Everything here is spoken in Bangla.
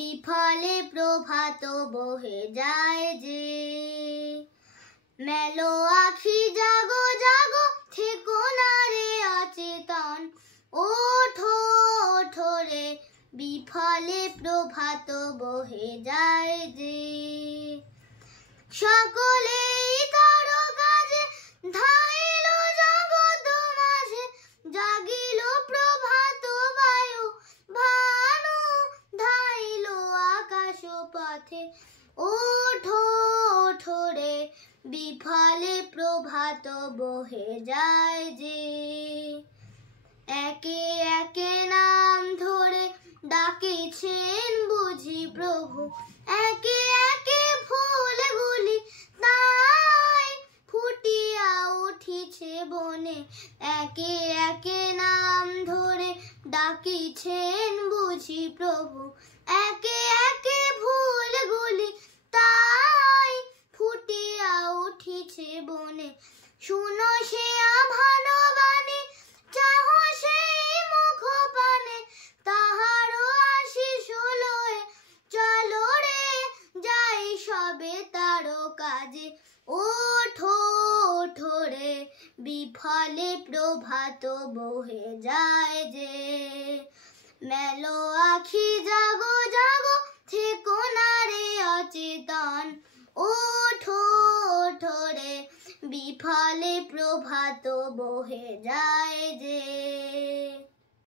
বিফলে প্রভাত বহে যায় যে। মেলো আখি জাগো জাগো, থেকো না রে অচেতন, ওঠো ওঠো রে বিফলে প্রভাত বহে যায় যে। সকলেই তারো কাজে ধাইল জগৎ মাঝে, জাগিল প্রভাত বায়ু ভানু ধাইল আকাশ পথে, ওঠো ওঠো রে বিফলে প্রভাত বহে যায় যে। একে একে নাম ধরে ডাকিছেন বুঝি প্রভু, একে একে ফুলগুলি তাই ফুটিয়া উঠিছে বনে। একে একে নাম ধরে ডাকিছেন বুঝি প্রভু, একে একে ফুলগুলি তাই ফুটিয়া উঠিছে বনে। শুনো সে ভালো বাণী, চাহো সেই মুখ পানে, তাহারও আশিস লয়ে চলো রে যাই সবে তারো কাজে। ওঠো ওঠো রে বিফলে প্রভাত বহে যায় যে। মেলো আখি জাগো জাগো, থেকো না রে অচেতন, ওঠো ওঠো রে বিফলে প্রভাত বহে যায়।